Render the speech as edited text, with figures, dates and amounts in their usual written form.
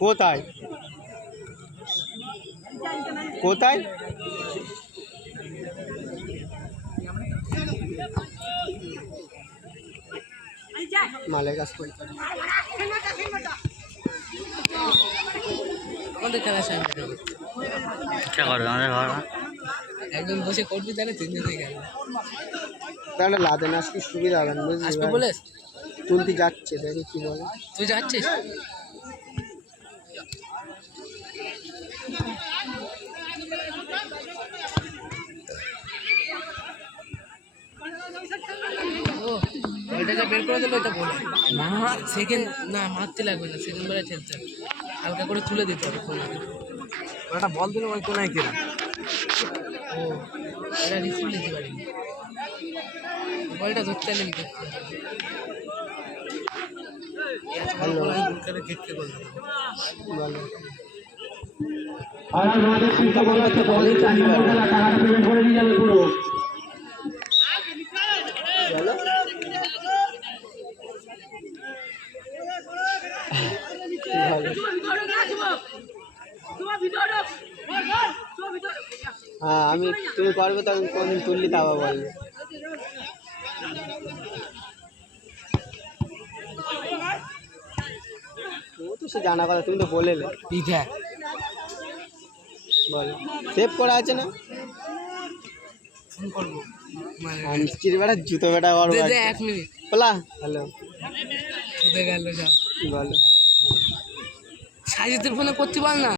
কোথায় কোথায় মালের কাজ করতে আমাদের খেলার সামনে একদম বসে করবি তাহলে তিনজনে গেল তাহলে লাদেন আসলে সুবিধা হবে না আসবে বুঝলি বলে তুলতে যাচ্ছে দেখি কি বলে তুই যাচ্ছিস ও ওইটাকে বের করে দেবে এটা বলে না সেকেন্ড না মারতে লাগবে না সেকেন্ড বারে ঠেলতে হবে হালকা করে তুলে দিতে হবে কোনাকে ওটা বল দিলে ওই কোনায় কিনা ও এটা রিসিভ নিতে পারিনি বলটা ধরতে হলে নিতে হ্যালো ঘেটকে বলতে বলো আর আমাদের চিন্তা করে আছে বলে চাই না টাকা পেমেন্ট করে দিয়ে যাবে পুরো বলো হ্যাঁ আমি তুমি পারবে তখন কোনদিন তুললি তা আবার বলবে ও তো সে জানা কথা তুমি তো বলে বলো সেভ করা আছে না ফোন করবো মিষ্টির বেড়া জুতো বেটা বড় দে 1 মিনিট বলা হ্যালো চলে গেল যাও বলো সাজিদের ফোনে করতে পার না